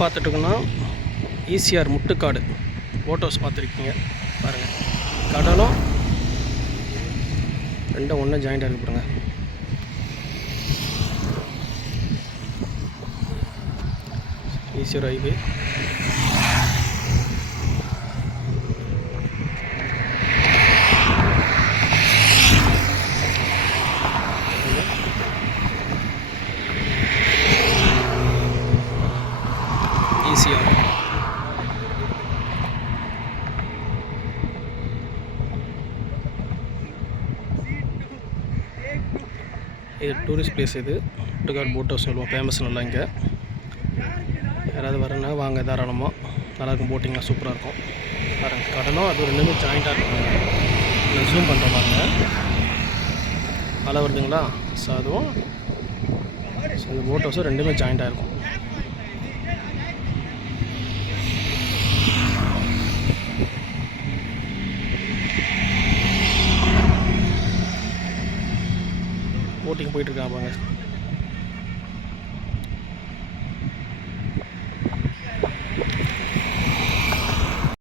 பார்த்துட்டோம்னா ECR Muttukadu boat house பார்த்துருக்கீங்க பாருங்கள். கடலும் ரெண்டும் ஒன்றும் ஜாயிண்டாக இருக்கு பாருங்க. ஈசிஆர் ஹைவே ஈசிஆர் இது டூரிஸ்ட் பிளேஸ். இது முட்டுக்காடு போட் ஹவுஸ் சொல்லுவோம், ஃபேமஸ் நல்லா. இங்கே யாராவது வரேன்னா வாங்க தாராளமாக, நல்லாயிருக்கும். போட்டிங்லாம் சூப்பராக இருக்கும் பாருங்கள். கடலும் அது ரெண்டுமே ஜாயிண்ட்டாக இருக்கும். ஜூம் பண்ணுற பாருங்க, மழை வருதுங்களா. ஸோ அதுவும் இந்த போட் ஹவுஸும் ரெண்டுமே ஜாயிண்ட்டாக இருக்கும். போட்டிங் போயிட்டுருக்காங்க பாருங்க.